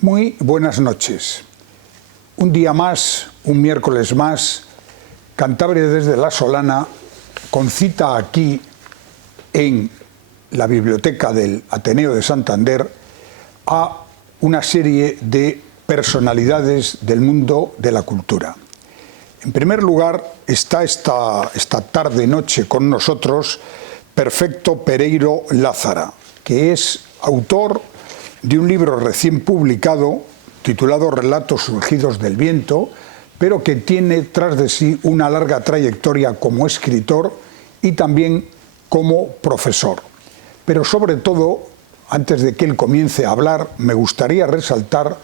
Muy buenas noches. Un día más, un miércoles más, Cantabria desde La Solana, con cita aquí en la biblioteca del Ateneo de Santander, a una serie de personalidades del mundo de la cultura. En primer lugar, está esta tarde-noche con nosotros Perfecto Pereiro Lázara, que es autor de un libro recién publicado titulado Relatos surgidos del viento, pero que tiene tras de sí una larga trayectoria como escritor y también como profesor. Pero sobre todo, antes de que él comience a hablar, me gustaría resaltar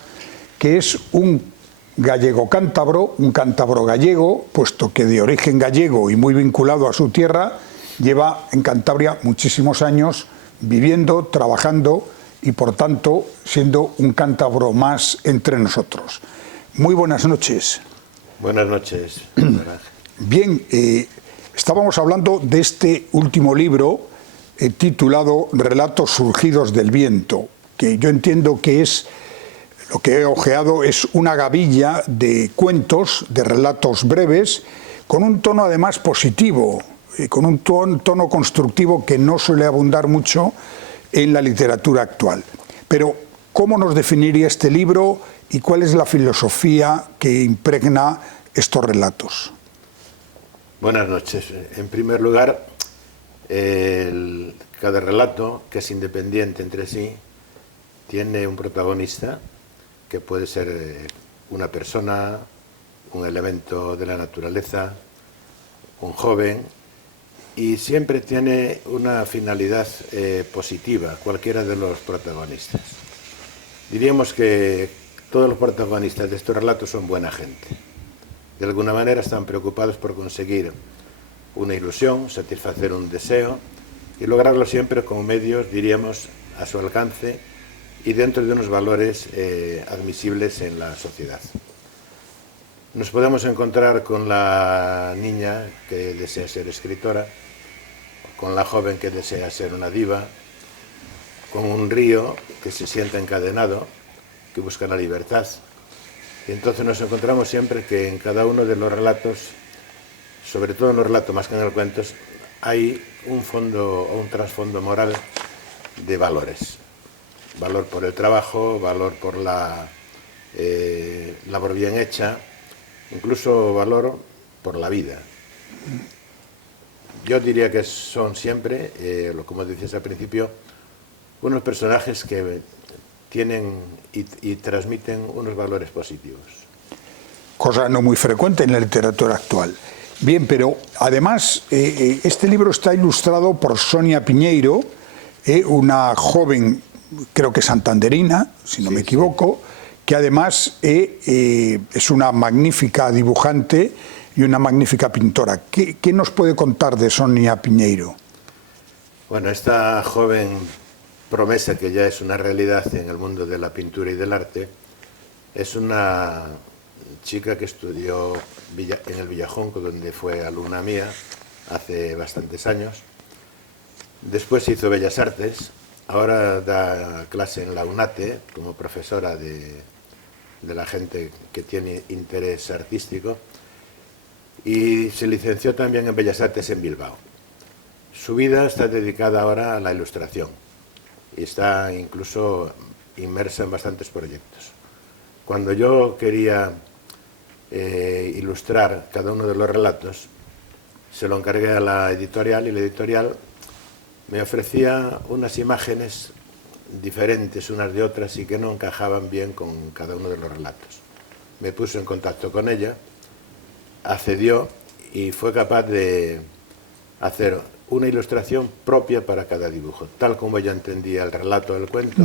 que es un gallego cántabro, un cántabro gallego, puesto que de origen gallego y muy vinculado a su tierra, lleva en Cantabria muchísimos años viviendo, trabajando y por tanto siendo un cántabro más entre nosotros. Muy buenas noches. Buenas noches. Bien, estábamos hablando de este último libro titulado Relatos surgidos del viento, que yo entiendo que es, lo que he ojeado es una gavilla de cuentos, de relatos breves, con un tono además positivo, con un tono constructivo que no suele abundar mucho en la literatura actual. Pero, ¿cómo nos definiría este libro y cuál es la filosofía que impregna estos relatos? Buenas noches. En primer lugar, cada relato, que es independiente entre sí, tiene un protagonista que puede ser una persona, un elemento de la naturaleza, un joven, y siempre tiene una finalidad positiva, cualquiera de los protagonistas. Diríamos que todos los protagonistas de estos relatos son buena gente. De alguna manera están preocupados por conseguir una ilusión, satisfacer un deseo y lograrlo siempre con medios, diríamos, a su alcance y dentro de unos valores admisibles en la sociedad. Nos podemos encontrar con la niña que desea ser escritora, con la joven que desea ser una diva, con un río que se siente encadenado, que busca la libertad. Y entonces nos encontramos siempre que en cada uno de los relatos, sobre todo en los relatos más que en los cuentos, hay un fondo o un trasfondo moral de valores. Valor por el trabajo, valor por la labor bien hecha, incluso valor por la vida. Yo diría que son siempre, como decías al principio, unos personajes que tienen y transmiten unos valores positivos. Cosa no muy frecuente en la literatura actual. Bien, pero además este libro está ilustrado por Sonia Piñeiro, una joven, creo que santanderina, si no me equivoco, que además es una magnífica dibujante y una magnífica pintora. ¿Qué nos puede contar de Sonia Piñeiro? Bueno, esta joven promesa que ya es una realidad en el mundo de la pintura y del arte, es una chica que estudió en el Villajonco, donde fue alumna mía hace bastantes años. Después hizo Bellas Artes, ahora da clase en la UNATE como profesora de la gente que tiene interés artístico y se licenció también en Bellas Artes en Bilbao. Su vida está dedicada ahora a la ilustración y está incluso inmersa en bastantes proyectos. Cuando yo quería ilustrar cada uno de los relatos, se lo encargué a la editorial y la editorial me ofrecía unas imágenes diferentes unas de otras y que no encajaban bien con cada uno de los relatos. Me puse en contacto con ella, accedió y fue capaz de hacer una ilustración propia para cada dibujo. Tal como ella entendía el relato del cuento,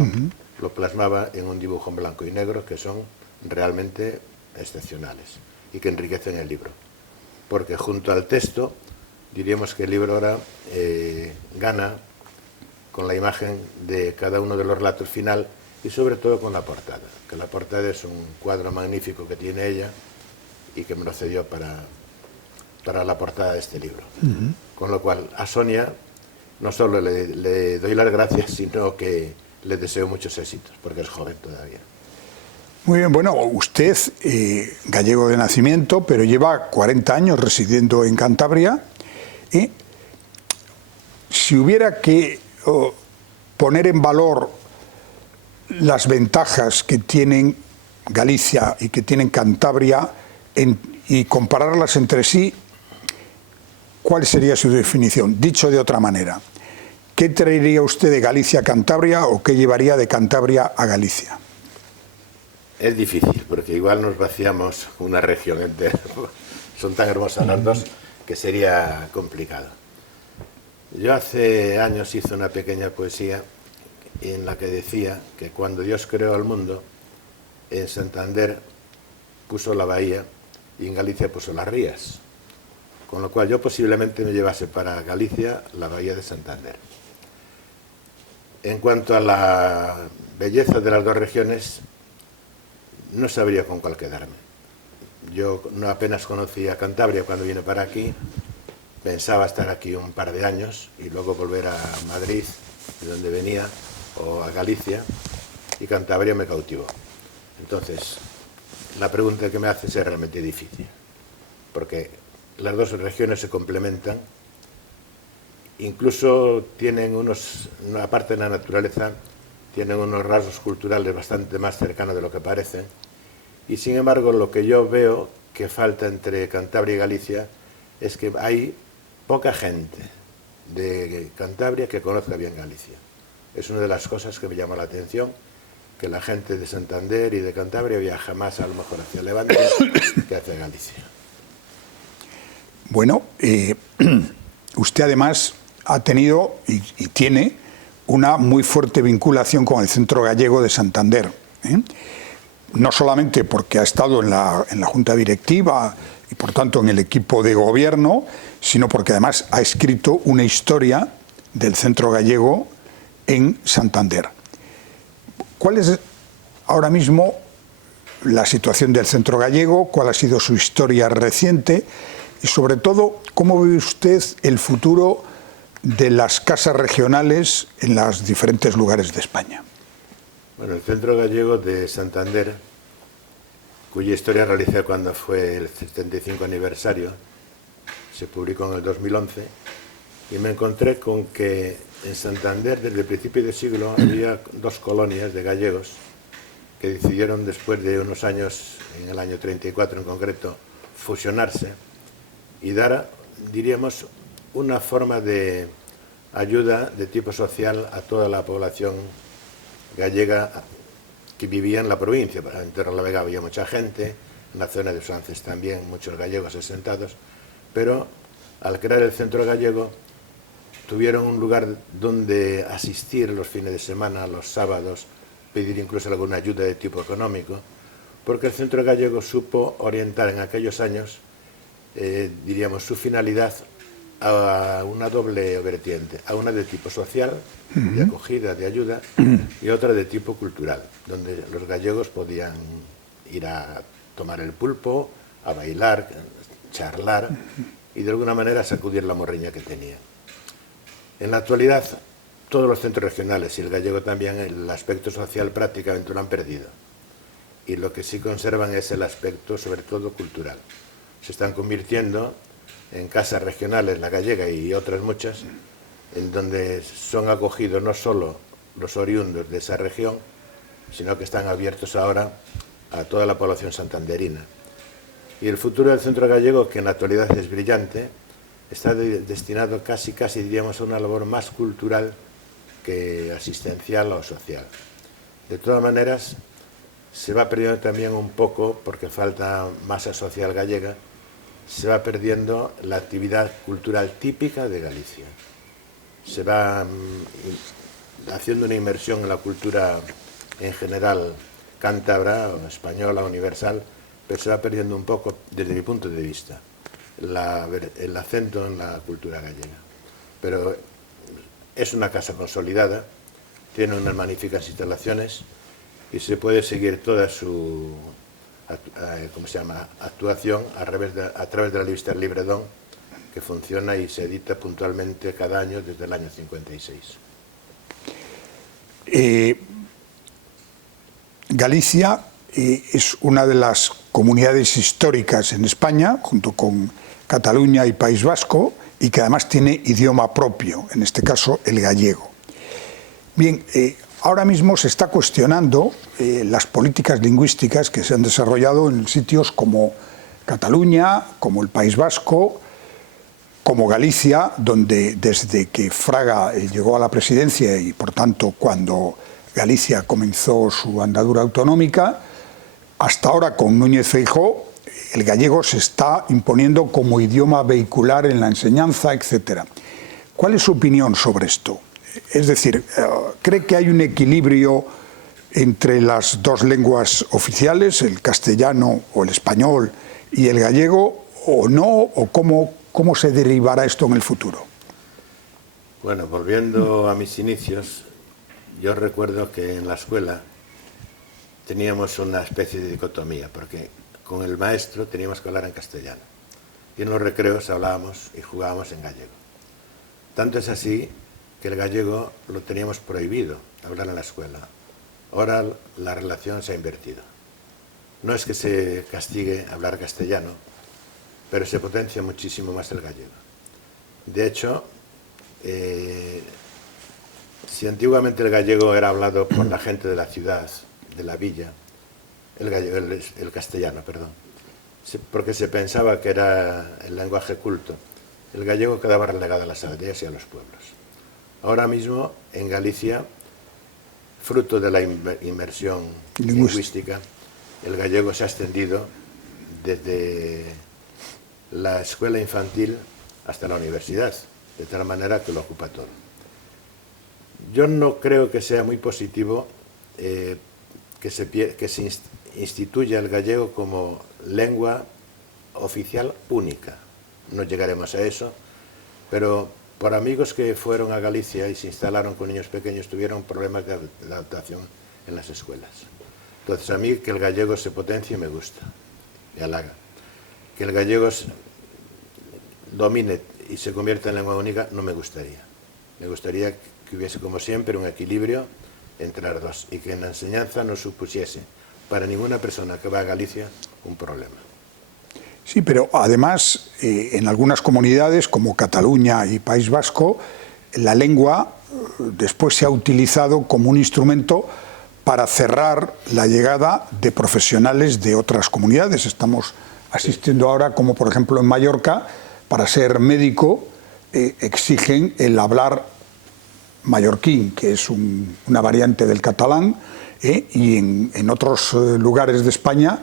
lo plasmaba en un dibujo en blanco y negro que son realmente excepcionales y que enriquecen el libro. Porque junto al texto, diríamos que el libro ahora gana con la imagen de cada uno de los relatos final y sobre todo con la portada, que la portada es un cuadro magnífico que tiene ella y que me lo cedió para la portada de este libro. Con lo cual a Sonia no solo le doy las gracias, sino que le deseo muchos éxitos, porque es joven todavía. Muy bien, bueno, usted, gallego de nacimiento, pero lleva 40 años residiendo en Cantabria. Si hubiera que poner en valor las ventajas que tienen Galicia y que tienen Cantabria y compararlas entre sí, ¿cuál sería su definición? Dicho de otra manera, ¿qué traería usted de Galicia a Cantabria o qué llevaría de Cantabria a Galicia? Es difícil, porque igual nos vaciamos una región entera. Son tan hermosas las dos que sería complicado. Yo hace años hice una pequeña poesía en la que decía que cuando Dios creó el mundo, en Santander puso la bahía y en Galicia puso las rías. Con lo cual yo posiblemente me llevase para Galicia la bahía de Santander. En cuanto a la belleza de las dos regiones, no sabría con cuál quedarme. Yo no apenas conocía Cantabria cuando vine para aquí, pensaba estar aquí un par de años y luego volver a Madrid, de donde venía, o a Galicia, y Cantabria me cautivó. Entonces, la pregunta que me hace es realmente difícil, porque las dos regiones se complementan, incluso tienen aparte de la naturaleza, tienen unos rasgos culturales bastante más cercanos de lo que parecen, y sin embargo lo que yo veo que falta entre Cantabria y Galicia es que hay poca gente de Cantabria que conozca bien Galicia. Es una de las cosas que me llama la atención, que la gente de Santander y de Cantabria viaja más a lo mejor hacia Levante que hacia Galicia. Bueno, usted además ha tenido y tiene una muy fuerte vinculación con el Centro Gallego de Santander. No solamente porque ha estado en la Junta Directiva y por tanto en el equipo de gobierno, sino porque además ha escrito una historia del Centro Gallego en Santander. ¿Cuál es ahora mismo la situación del Centro Gallego? ¿Cuál ha sido su historia reciente? Y sobre todo, ¿cómo ve usted el futuro de las casas regionales en los diferentes lugares de España? Bueno, el Centro Gallego de Santander, cuya historia realicé cuando fue el 75 aniversario, se publicó en el 2011, y me encontré con que en Santander, desde el principio del siglo, había dos colonias de gallegos que decidieron, después de unos años, en el año 34 en concreto, fusionarse y dar, diríamos, una forma de ayuda de tipo social a toda la población gallega que vivía en la provincia. En Torrelavega había mucha gente, en la zona de Suances también, muchos gallegos asentados, pero al crear el Centro Gallego tuvieron un lugar donde asistir los fines de semana, los sábados, pedir incluso alguna ayuda de tipo económico, porque el Centro Gallego supo orientar en aquellos años, diríamos, su finalidad a una doble vertiente, a una de tipo social, de acogida, de ayuda, y otra de tipo cultural, donde los gallegos podían ir a tomar el pulpo, a bailar, charlar y de alguna manera sacudir la morriña que tenían. En la actualidad, todos los centros regionales y el gallego también, el aspecto social prácticamente lo han perdido, y lo que sí conservan es el aspecto sobre todo cultural. Se están convirtiendo en casas regionales, la gallega y otras muchas, en donde son acogidos no solo los oriundos de esa región, sino que están abiertos ahora a toda la población santanderina. Y el futuro del Centro Gallego, que en la actualidad es brillante, está destinado casi diríamos a una labor más cultural que asistencial o social. De todas maneras, se va perdiendo también un poco, porque falta masa social gallega, se va perdiendo la actividad cultural típica de Galicia. Se va haciendo una inmersión en la cultura en general cántabra, española, universal, pero se va perdiendo un poco, desde mi punto de vista, el acento en la cultura gallega. Pero es una casa consolidada, tiene unas magníficas instalaciones y se puede seguir toda su actuación a través de la revista Libredón, que funciona y se edita puntualmente cada año desde el año 56. Galicia es una de las comunidades históricas en España, junto con Cataluña y País Vasco, y que además tiene idioma propio, en este caso el gallego. Bien, ahora mismo se está cuestionando las políticas lingüísticas que se han desarrollado en sitios como Cataluña, como el País Vasco, como Galicia, donde desde que Fraga llegó a la presidencia y por tanto cuando Galicia comenzó su andadura autonómica, hasta ahora con Núñez Feijóo, el gallego se está imponiendo como idioma vehicular en la enseñanza, etc. ¿Cuál es su opinión sobre esto? Es decir, ¿cree que hay un equilibrio entre las dos lenguas oficiales, el castellano o el español y el gallego, o no? ¿O cómo se derivará esto en el futuro? Bueno, volviendo a mis inicios, yo recuerdo que en la escuela teníamos una especie de dicotomía, porque con el maestro teníamos que hablar en castellano y en los recreos hablábamos y jugábamos en gallego. Tanto es así que el gallego lo teníamos prohibido hablar en la escuela. Ahora la relación se ha invertido. No es que se castigue hablar castellano, pero se potencia muchísimo más el gallego. De hecho, si antiguamente el gallego era hablado por la gente de la ciudad, de la villa, el castellano, perdón, porque se pensaba que era el lenguaje culto, el gallego quedaba relegado a las aldeas y a los pueblos. Ahora mismo, en Galicia, fruto de la inmersión lingüística, el gallego se ha extendido desde la escuela infantil hasta la universidad, de tal manera que lo ocupa todo. Yo no creo que sea muy positivo que se instituya el gallego como lengua oficial única. No llegaremos a eso, pero por amigos que fueron a Galicia y se instalaron con niños pequeños tuvieron problemas de adaptación en las escuelas. Entonces a mí que el gallego se potencie me gusta, me halaga. Que el gallego domine y se convierta en lengua única no me gustaría. Me gustaría que hubiese como siempre un equilibrio entre las dos y que en la enseñanza no supusiese para ninguna persona que va a Galicia un problema. Sí, pero además en algunas comunidades como Cataluña y País Vasco, la lengua después se ha utilizado como un instrumento para cerrar la llegada de profesionales de otras comunidades. Estamos asistiendo ahora, como por ejemplo en Mallorca, para ser médico exigen el hablar mallorquín, que es una variante del catalán, y en otros lugares de España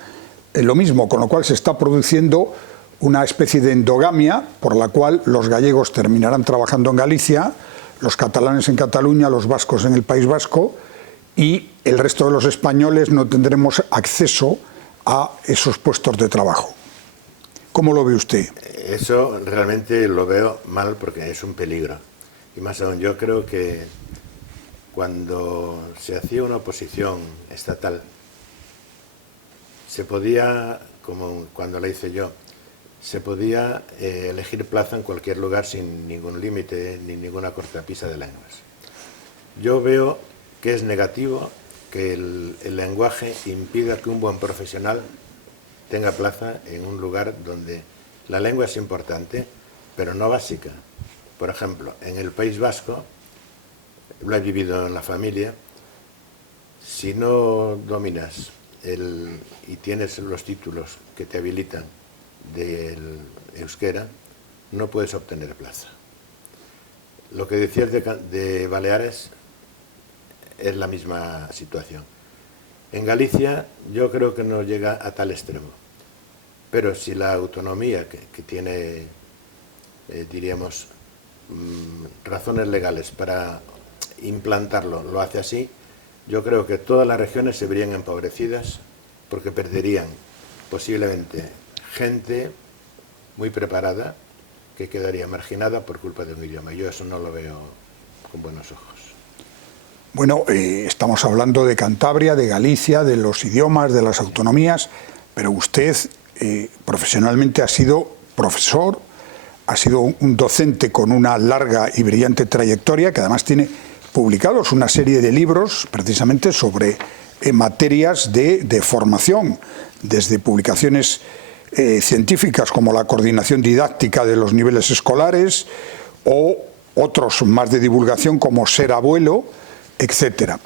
lo mismo, con lo cual se está produciendo una especie de endogamia por la cual los gallegos terminarán trabajando en Galicia, los catalanes en Cataluña, los vascos en el País Vasco, y el resto de los españoles no tendremos acceso a esos puestos de trabajo. ¿Cómo lo ve usted? Eso realmente lo veo mal porque es un peligro. Y más aún, yo creo que cuando se hacía una oposición estatal, se podía, como cuando la hice yo, se podía elegir plaza en cualquier lugar sin ningún límite ni ninguna cortapisa de lenguas. Yo veo que es negativo que el lenguaje impida que un buen profesional tenga plaza en un lugar donde la lengua es importante, pero no básica. Por ejemplo, en el País Vasco, lo he vivido en la familia, si no dominas y tienes los títulos que te habilitan del euskera, no puedes obtener plaza. Lo que decías de Baleares es la misma situación. En Galicia yo creo que no llega a tal extremo, pero si la autonomía que tiene, diríamos, razones legales para implantarlo lo hace así, yo creo que todas las regiones se verían empobrecidas porque perderían posiblemente gente muy preparada que quedaría marginada por culpa de un idioma. Yo eso no lo veo con buenos ojos. Bueno, estamos hablando de Cantabria, de Galicia, de los idiomas, de las autonomías, pero usted profesionalmente ha sido profesor, ha sido un docente con una larga y brillante trayectoria, que además tiene publicados una serie de libros precisamente sobre materias de formación, desde publicaciones científicas como la coordinación didáctica de los niveles escolares o otros más de divulgación como Ser abuelo, etcétera.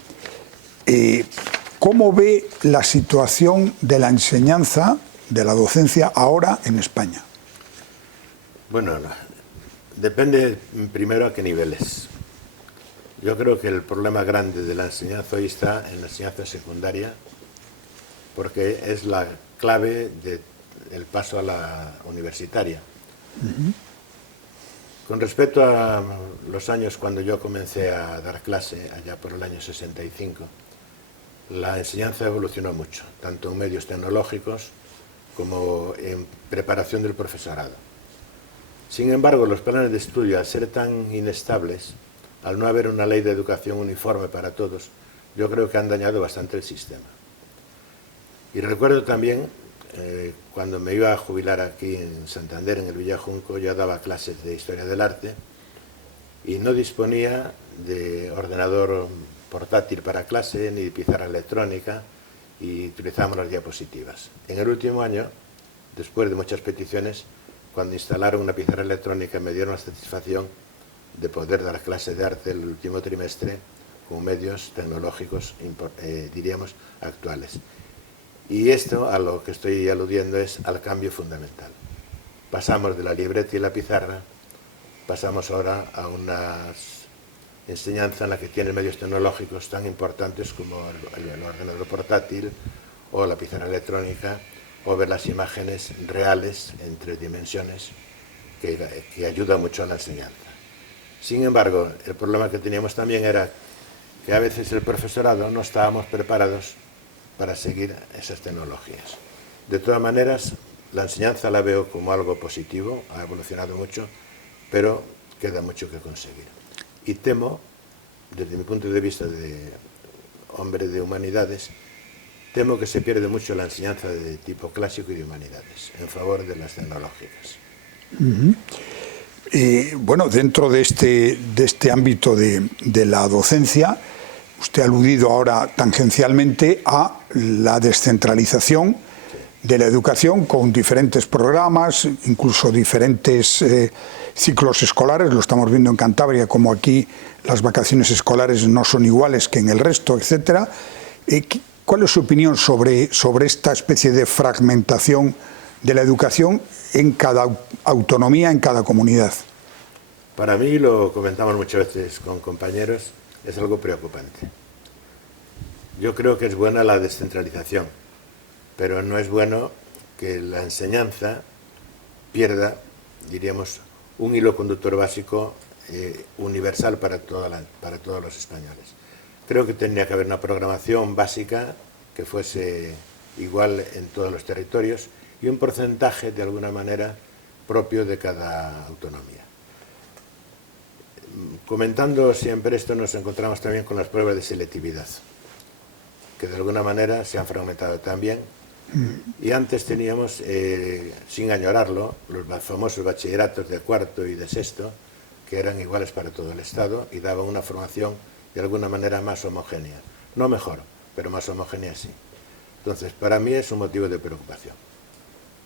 ¿Cómo ve la situación de la enseñanza, de la docencia ahora en España? Bueno, depende primero a qué niveles. Yo creo que el problema grande de la enseñanza hoy está en la enseñanza secundaria, porque es la clave del paso a la universitaria. Con respecto a los años cuando yo comencé a dar clase, allá por el año 65, la enseñanza evolucionó mucho, tanto en medios tecnológicos como en preparación del profesorado. Sin embargo, los planes de estudio, al ser tan inestables, al no haber una ley de educación uniforme para todos, yo creo que han dañado bastante el sistema. Y recuerdo también, cuando me iba a jubilar aquí en Santander, en el Villajunco, yo daba clases de Historia del Arte y no disponía de ordenador portátil para clase, ni de pizarra electrónica, y utilizábamos las diapositivas. En el último año, después de muchas peticiones, cuando instalaron una pizarra electrónica, me dieron la satisfacción de poder dar clases de arte el último trimestre con medios tecnológicos, diríamos, actuales. Y esto, a lo que estoy aludiendo, es al cambio fundamental. Pasamos de la libreta y la pizarra, pasamos ahora a una enseñanza en la que tiene medios tecnológicos tan importantes como el ordenador portátil o la pizarra electrónica, o ver las imágenes reales en 3 dimensiones, que ayuda mucho a la enseñanza. Sin embargo, el problema que teníamos también era que a veces el profesorado no estábamos preparados para seguir esas tecnologías. De todas maneras, la enseñanza la veo como algo positivo, ha evolucionado mucho, pero queda mucho que conseguir. Y temo, desde mi punto de vista de hombre de humanidades, temo que se pierde mucho la enseñanza de tipo clásico y de humanidades, en favor de las tecnológicas. Bueno, dentro de este ámbito de la docencia, usted ha aludido ahora tangencialmente a la descentralización de la educación con diferentes programas, incluso diferentes ciclos escolares. Lo estamos viendo en Cantabria, como aquí las vacaciones escolares no son iguales que en el resto, etcétera. ¿Cuál es su opinión sobre esta especie de fragmentación de la educación en cada autonomía, en cada comunidad? Para mí, lo comentamos muchas veces con compañeros, es algo preocupante. Yo creo que es buena la descentralización, pero no es bueno que la enseñanza pierda, diríamos, un hilo conductor básico universal para todos los españoles. Creo que tendría que haber una programación básica que fuese igual en todos los territorios y un porcentaje, de alguna manera, propio de cada autonomía. Comentando siempre esto, nos encontramos también con las pruebas de selectividad, que de alguna manera se han fragmentado también. Y antes teníamos, sin añorarlo, los famosos bachilleratos de cuarto y de sexto, que eran iguales para todo el Estado y daban una formación de alguna manera más homogénea. No mejor, pero más homogénea sí. Entonces, para mí es un motivo de preocupación,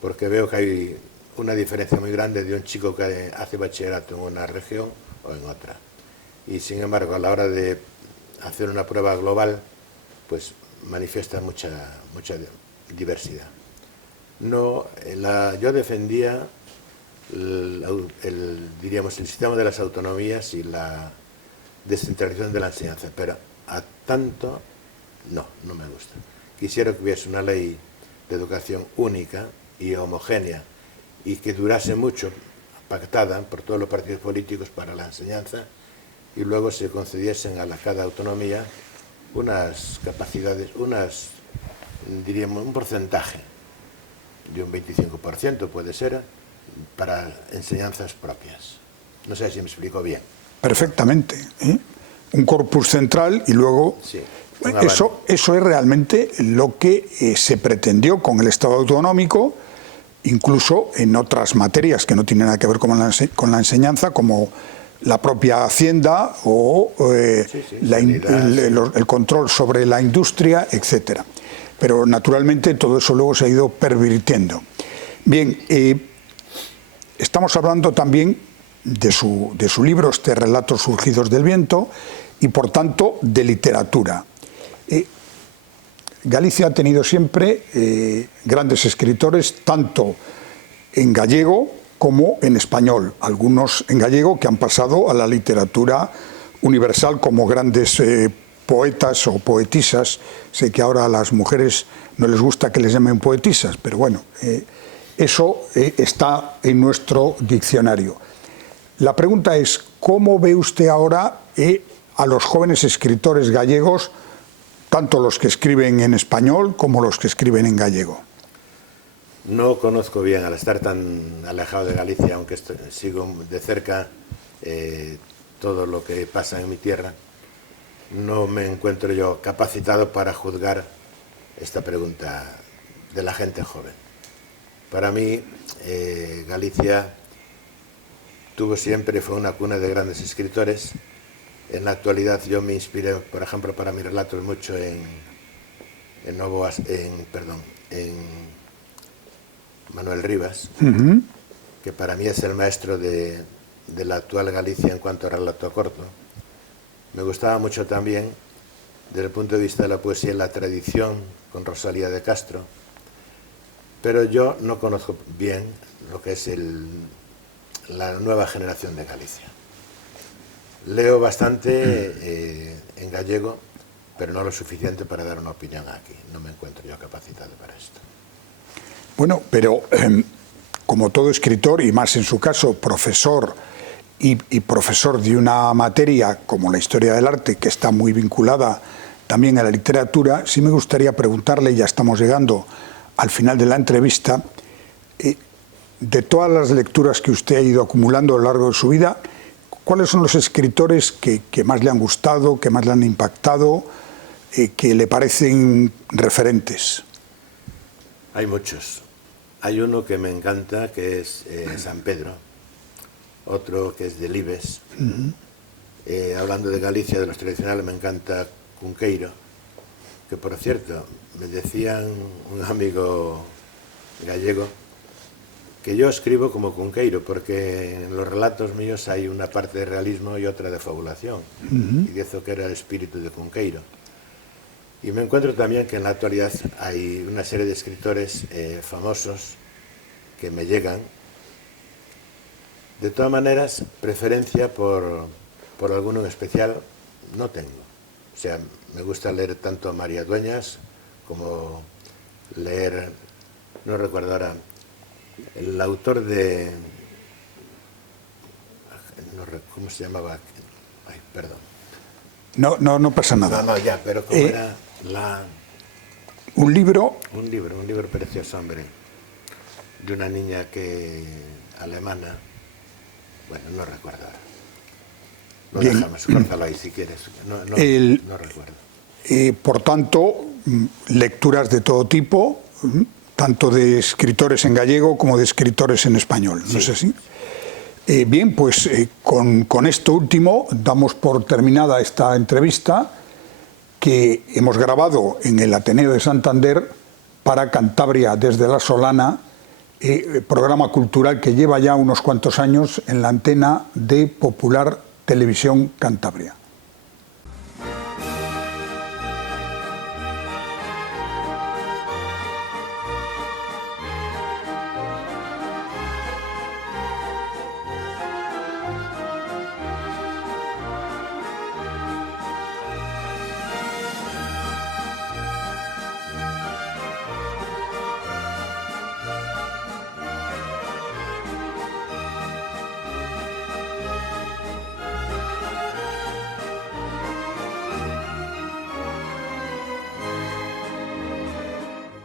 porque veo que hay una diferencia muy grande de un chico que hace bachillerato en una región o en otra. Y sin embargo, a la hora de hacer una prueba global, pues manifiesta mucha diversidad. No, yo defendía diríamos, el sistema de las autonomías y la descentralización de la enseñanza, pero a tanto no me gusta. Quisiera que hubiese una ley de educación única y homogénea y que durase mucho, pactada por todos los partidos políticos para la enseñanza, y luego se concediesen a cada autonomía unas capacidades, diríamos, un porcentaje de un 25% puede ser, para enseñanzas propias. No sé si me explico bien. Perfectamente, ¿eh? Un corpus central y luego... Sí, eso es realmente lo que se pretendió con el Estado autonómico, incluso en otras materias que no tienen nada que ver con la enseñanza, como la propia Hacienda o el control sobre la industria, etcétera. Pero naturalmente todo eso luego se ha ido pervirtiendo. Bien, estamos hablando también de su libro, Relatos surgidos del viento, y por tanto de literatura. Galicia ha tenido siempre grandes escritores, tanto en gallego como en español. Algunos en gallego que han pasado a la literatura universal como grandes poetas o poetisas. Sé que ahora a las mujeres no les gusta que les llamen poetisas, pero bueno, eso está en nuestro diccionario. La pregunta es, ¿cómo ve usted ahora a los jóvenes escritores gallegos, tanto los que escriben en español como los que escriben en gallego? No conozco bien, al estar tan alejado de Galicia, aunque sigo de cerca todo lo que pasa en mi tierra, no me encuentro yo capacitado para juzgar esta pregunta de la gente joven. Para mí, Galicia fue una cuna de grandes escritores. En la actualidad yo me inspiré, por ejemplo, para mis relatos mucho en Manuel Rivas, que para mí es el maestro de la actual Galicia en cuanto a relato corto. Me gustaba mucho también, desde el punto de vista de la poesía, la tradición con Rosalía de Castro, pero yo no conozco bien lo que es la nueva generación de Galicia. Leo bastante en gallego, pero no lo suficiente para dar una opinión aquí. No me encuentro yo capacitado para esto. Bueno, pero como todo escritor, y más en su caso profesor y profesor de una materia como la historia del arte, que está muy vinculada también a la literatura, sí me gustaría preguntarle, ya estamos llegando al final de la entrevista, de todas las lecturas que usted ha ido acumulando a lo largo de su vida, ¿cuáles son los escritores que más le han gustado, que más le han impactado, que le parecen referentes? Hay muchos. Hay uno que me encanta, que es San Pedro, otro que es Delibes. Hablando de Galicia, de los tradicionales, me encanta Cunqueiro, que por cierto, me decían un amigo gallego que yo escribo como Cunqueiro, porque en los relatos míos hay una parte de realismo y otra de fabulación, y de eso que era el espíritu de Cunqueiro. Y me encuentro también que en la actualidad hay una serie de escritores famosos que me llegan. De todas maneras, preferencia por alguno en especial no tengo. O sea, me gusta leer tanto a María Dueñas como leer, no recuerdo ahora, el autor de... ¿Cómo se llamaba? Ay, perdón. No pasa nada. No, ya, pero ¿cómo era la...? Un libro precioso, hombre, de una niña alemana, bueno, no recuerdo ahora. Lo dejamos, córtalo ahí si quieres, no recuerdo. Por tanto, lecturas de todo tipo, tanto de escritores en gallego como de escritores en español, ¿no es así? Bien, pues con esto último damos por terminada esta entrevista que hemos grabado en el Ateneo de Santander para Cantabria desde la Solana, programa cultural que lleva ya unos cuantos años en la antena de Popular Televisión Cantabria.